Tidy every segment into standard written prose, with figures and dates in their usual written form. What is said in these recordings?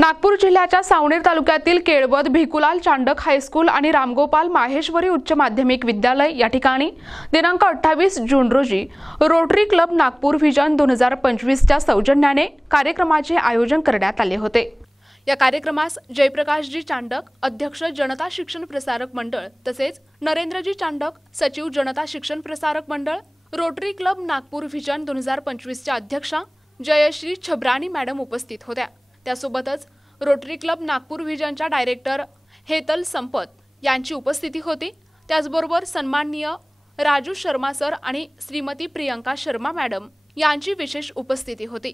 नागपूर जिल्ह्याच्या सावनेर तालुक्यातील केळवद भिकुलाल चांडक हायस्कूल आणि रामगोपाल माहेश्वरी उच्च माध्यमिक विद्यालय या ठिकाणी दिनांक 28 जून रोजी रोटरी क्लब नागपूर व्हिजन 2025 च्या सौजन्याने कार्यक्रमाचे आयोजन करण्यात आले होते। या कार्यक्रमास जयप्रकाशजी चांडक अध्यक्ष जनता शिक्षण प्रसारक मंडळ तसेच नरेंद्रजी चांडक सचिव जनता शिक्षण Prasarak Mandal, rotary Club Nagpur vision 2025 च्या अध्यक्षा जयश्री छबराणी मॅडम उपस्थित होत्या। त्यासोबतच रोटरी क्लब नागपूर व्हिजनच्या डायरेक्टर हेतल संपत यांची उपस्थिती होती। त्याचबरोबर सन्माननीय राजू शर्मा सर आणि श्रीमती प्रियंका शर्मा मॅडम यांची विशेष उपस्थिती होती।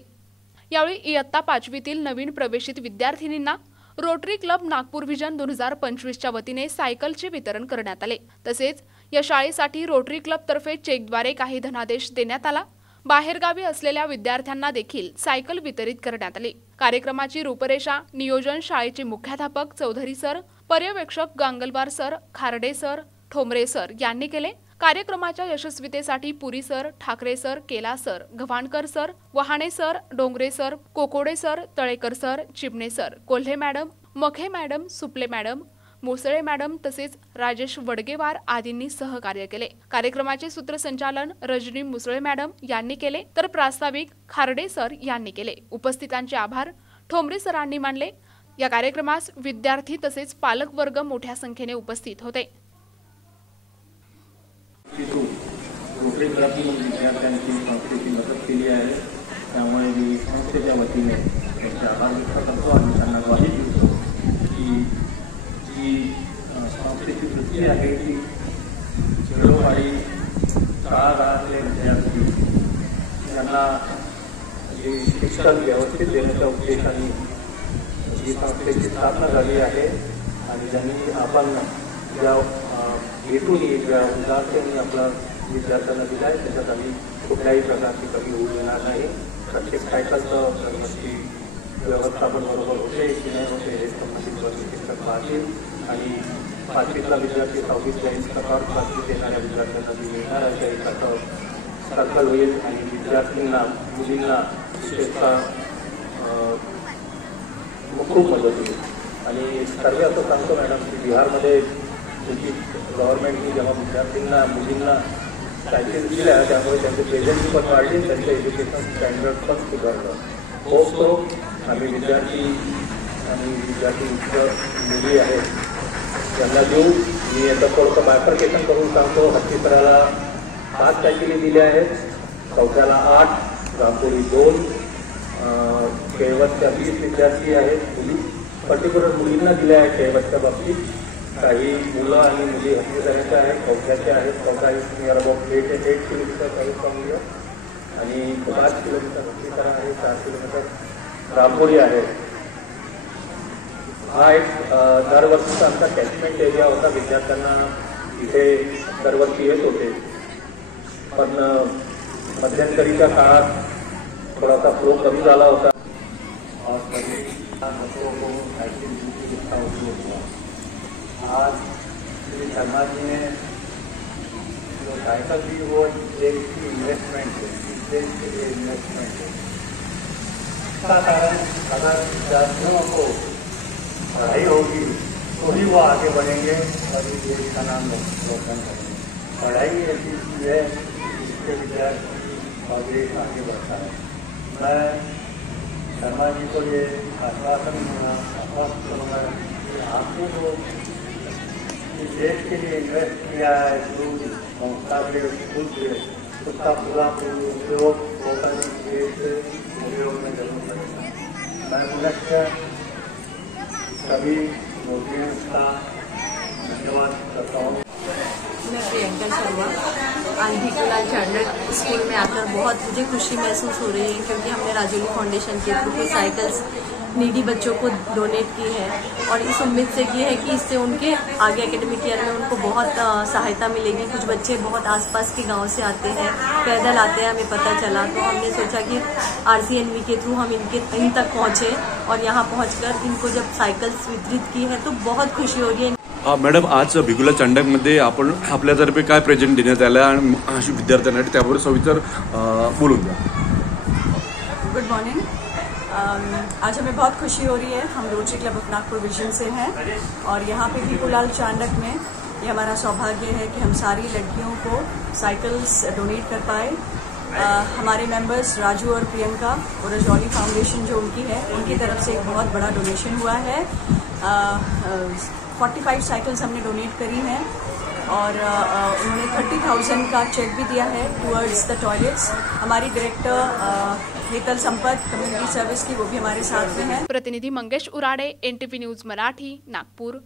यावेळी इयत्ता 5वीतील नवीन प्रवेशित विद्यार्थिनींना रोटरी क्लब नागपूर व्हिजन 2025 च्या वतीने सायकलचे वितरण करण्यात आले। तसेच या शाळेसाठी रोटरी क्लब तर्फे चेकद्वारे काही धनादेश देण्यात आला। बाहेरगावी असलेल्या विद्यार्थ्यांना देखील सायकल वितरित करण्यात आली। कार्यक्रमाची रूपरेषा नियोजन शाळेचे मुख्याध्यापक चौधरी सर, पर्यवेक्षक Gangalwar sir, Kharde sir, Thombare sir यांनी केले। कार्यक्रमाच्या यशस्वीतेसाठी Puri sir, Thakare sir, Kela sir, Gavhankar sir, Wahane sir, Dongre sir, Kokode sir, Talekar sir, Chimane sir, Kolhe madam, Makhe madam, Suple madam, Musale madam तसेच राजेश वडगेवार आदींनी सहकार्य केले। कार्यक्रमाचे सूत्रसंचालन रजनी मुसळे मॅडम यांनी केले तर प्रास्ताविक खारडे सर यांनी केले। उपस्थितांचे आभार ठोंबरे सरांनी मानले। या कार्यक्रमास विद्यार्थी तसेच पालक वर्ग मोठ्या संख्येने उपस्थित होते। रोटरी क्लबने विद्यार्थ्यांची संस्थेची मदत केली आहे, त्यामुळे मी संस्थेच्या वतीने त्यांचे आभार व्यक्त करतो आणि त्यांना ग्वाही देतो की जी संस्थेची वृत्ती आहे ती खेडोपाडी तळागाळातले विद्यार्थी यांना जे शिक्षण व्यवस्थित देण्याच्या उद्देशाने जी संस्थेची स्थापना झाली आहे आणि ज्यांनी आपण ज्या हेतून ज्या उदाहरणाने आपला विद्यार्थ्यांना दिला आहे त्याच्यात आम्ही कुठल्याही प्रकारची कमी होऊ देणार नाही। प्रत्येक सायकलचं कर्मची व्यवस्थापन बरोबर होते की नाही होते हे संबंधित शिक्षक पाहतील आणि 5वीतला विद्यार्थी 6वीतल्या इंस्टाकार 5वीत येणाऱ्या विद्यार्थ्यांना जी मिळणार आहे त्या एकाचं सर्कल होईल आणि विद्यार्थ्यांना मुलींना विशेषतः खूप मदत होईल। आणि सर्व असं सांगतो मॅडम की बिहारमध्ये तुमची गव्हर्नमेंटनी जेव्हा विद्यार्थ्यांना मुलींना सायकल दिल्या त्यामुळे त्यांचे प्रेझेंटी पण वाढली, त्यांचं एज्युकेशन स्टँडर्ड पण सुधारलं। होतो आम्ही विद्यार्थी आणि विद्यार्थी मुली आहेत त्यांना देऊ। मी याचं थोडंसं बायफर्केशन करून सांगतो। हत्तीसराला 5 सायकली दिल्या आहेत, चौथ्याला 8, रामपुरी 2, केळवदच्या 20 विद्यार्थी आहेत मुली। पर्टिक्युलर मुलींना दिल्या आहेत केळवदच्या बाबतीत। काही मुलं आणि मुली हत्तीसराच्या आहेत, चौथ्याच्या आहेत, चौथा नियर अबाउट 8 किलोमीटर काही आणि 5 किलोमीटर हत्तीसरा आहे, 4 किलोमीटर रामपुरी आहे। हा एक दरवर्षीचा आमचा कॅचमेंट एरिया होता, विद्यार्थ्यांना इथे दरवर्षी येत होते, पण मध्यंतरीच्या काळात थोडासा फ्लो कमी झाला होता। आज श्री शर्मा जी ने जो साइकिल दी वो देश की इन्वेस्टमेंट है, देश के लिए इन्वेस्टमेंट है। इसका कारण अगर विद्यार्थियों को पढ़ाई होगी तो ही वो आगे बढ़ेंगे और इस देश का नाम रोशन करेंगे। पढ़ाई ऐसी चीज़ है जिसके विद्यार्थी और देश आगे बढ़ता है। मैं शर्मा जी को ये आश्वासन करूँगा कि आपने जो इस देश के लिए इन्वेस्ट किया है संस्था के स्कूल से उसका पूरा उपयोग उपयोग में जरूर करेगा। मैं पुनः सभी लोगों का धन्यवाद करता हूँ। मैं प्रियंका शर्मा आज भिकुलाल चांडक स्कूल में आकर बहुत मुझे खुशी महसूस हो रही है, क्योंकि हमने राजौली फाउंडेशन के थ्रू कुछ साइकिल्स नीडी बच्चों को डोनेट की है और इस उम्मीद से की है कि इससे उनके आगे एकेडमिक ईयर में उनको बहुत सहायता मिलेगी। कुछ बच्चे बहुत आसपास के गांव से आते हैं, पैदल आते हैं, हमें पता चला, तो हमने सोचा कि RCNV के थ्रू हम इन तक पहुँचे और यहाँ पहुँचकर इनको जब सायकल्स वितरित की है तो बहुत खुशी हो रही है। मॅडम, आज भिकुलाल चांडकमध्ये आपण आपल्यातर्फे काय प्रेझेंट देण्यात आलं आणि विद्यार्थ्यांसाठी त्यावर सविस्तर बोलून द्या। Good morning. आज हमें बहुत खुशी हो रही है। हम Rotary Club of Nagpur vision से हैं और यहाँ पे भीखूलाल चांडक में ये हमारा सौभाग्य है कि हम सारी लड़कियों को साइकिल्स डोनेट कर पाए। हमारे मेंबर्स राजू और प्रियंका और रजौली फाउंडेशन जो उनकी है, उनकी तरफ से एक बहुत बड़ा डोनेशन हुआ है। 45 साइकिल्स हमने डोनेट करी हैं और उन्होंने 30,000 का चेक भी दिया है टुवर्ड्स द टॉयलेट्स। हमारी डायरेक्टर हेतल संपत कम्युनिटी सर्विस की, वो भी हमारे साथ में है। प्रतिनिधी मंगेश उराडे, NTV न्यूज मराठी, नागपूर।